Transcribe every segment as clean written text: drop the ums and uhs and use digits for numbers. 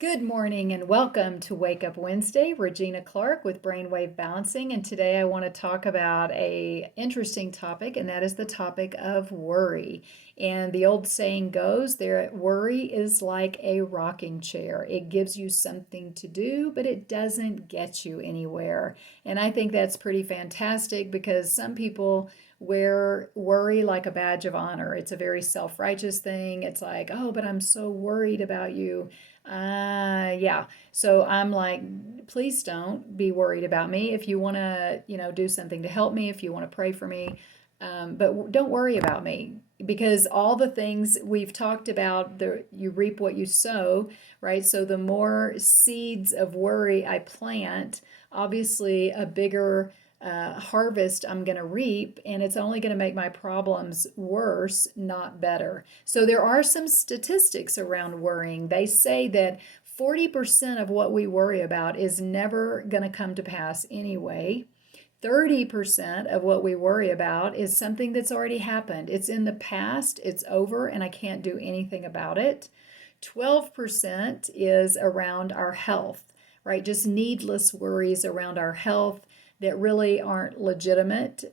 Good morning and welcome to Wake Up Wednesday. Regina Clark with Brainwave Balancing, and today I want to talk about a interesting topic, and that is the topic of worry. And the old saying goes, there worry is like a rocking chair. It gives you something to do, but it doesn't get you anywhere. And I think that's pretty fantastic because some people wear worry like a badge of honor. It's a very self-righteous thing. It's like, oh, but I'm so worried about you. Yeah. So I'm like, please don't be worried about me. If you want to, do something to help me, if you want to pray for me, but don't worry about me because all the things we've talked about, you reap what you sow, right? So the more seeds of worry I plant, obviously a bigger harvest I'm going to reap, and it's only going to make my problems worse, not better. So there are some statistics around worrying. They say that 40% of what we worry about is never going to come to pass anyway. 30% of what we worry about is something that's already happened. It's in the past, it's over, and I can't do anything about it. 12% is around our health, right? Just needless worries around our health that really aren't legitimate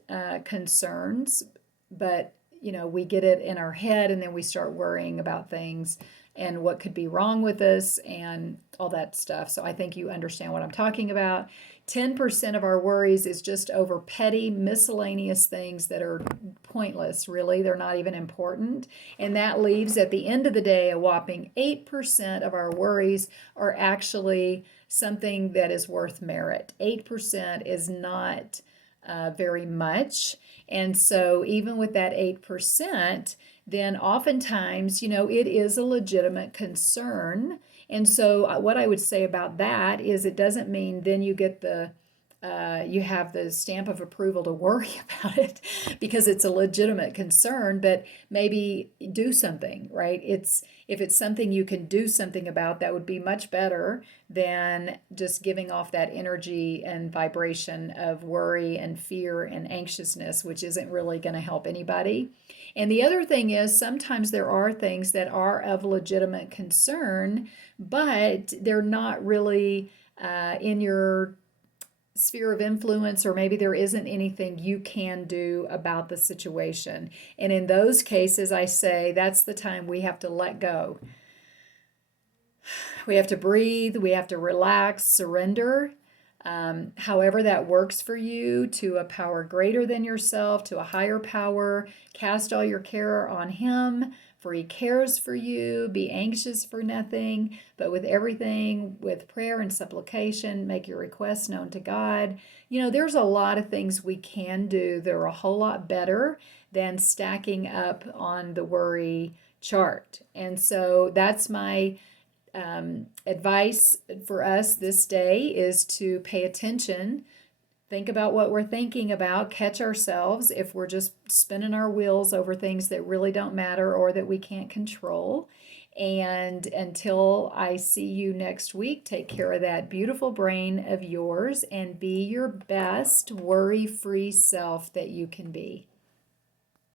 concerns, but we get it in our head and then we start worrying about things and what could be wrong with us and all that stuff. So I think you understand what I'm talking about. 10% of our worries is just over petty, miscellaneous things that are pointless, really. They're not even important. And that leaves at the end of the day a whopping 8% of our worries are actually something that is worth merit. 8% is not very much. And so, even with that 8%, then oftentimes, it is a legitimate concern. And so, what I would say about that is it doesn't mean then you have the stamp of approval to worry about it because it's a legitimate concern, but maybe do something, right? If it's something you can do something about, that would be much better than just giving off that energy and vibration of worry and fear and anxiousness, which isn't really going to help anybody. And the other thing is sometimes there are things that are of legitimate concern, but they're not really in your sphere of influence, or maybe there isn't anything you can do about the situation. And in those cases, I say that's the time we have to let go. We have to breathe, we have to relax, surrender. However, that works for you, to a power greater than yourself, to a higher power. Cast all your care on Him, for He cares for you. Be anxious for nothing, but with everything, with prayer and supplication, make your requests known to God. There's a lot of things we can do that are a whole lot better than stacking up on the worry chart. And so that's my advice for us this day is to pay attention, think about what we're thinking about, catch ourselves if we're just spinning our wheels over things that really don't matter or that we can't control. And until I see you next week, take care of that beautiful brain of yours and be your best worry-free self that you can be.